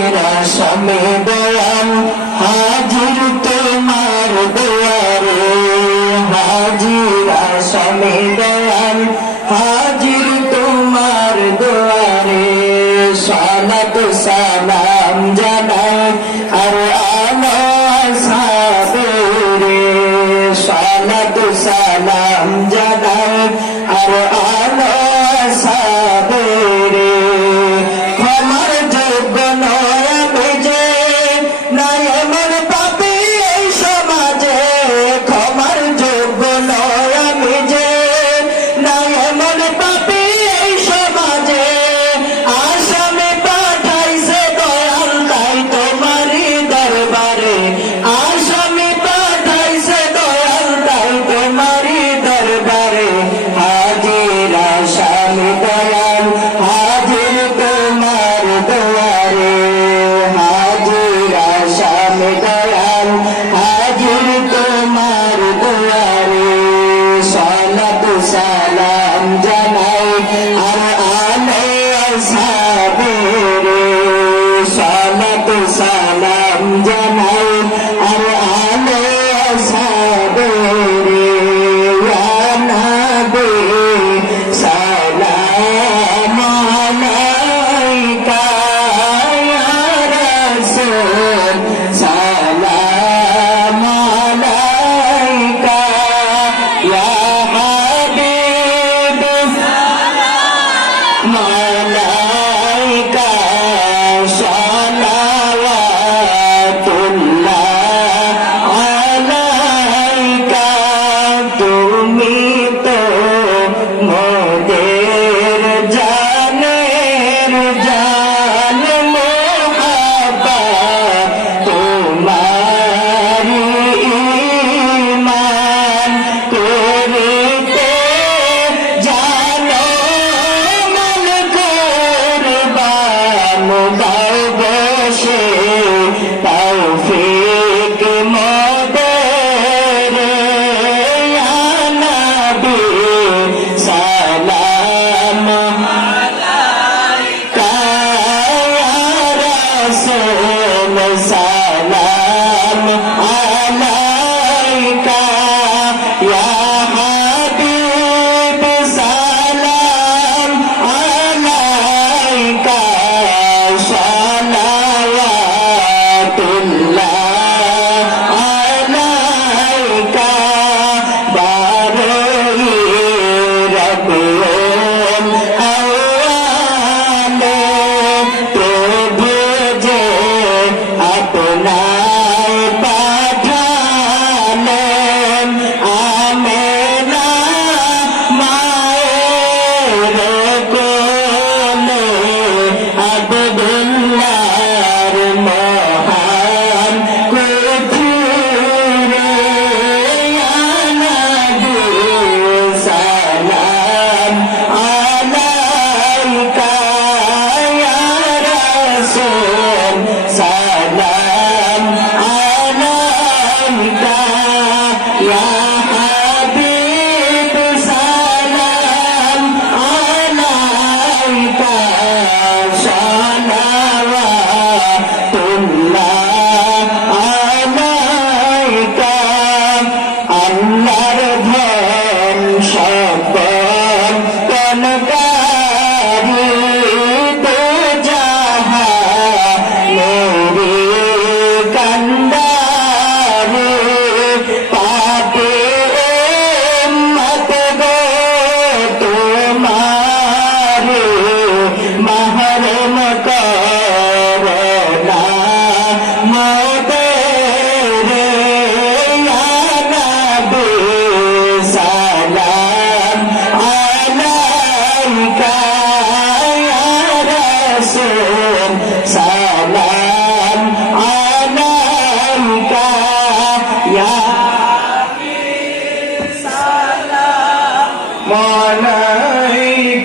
মেরা স্বামী বয়ান হাজির তোমার দয়ারে হাজিরা স্বামী বয়ান হাজির I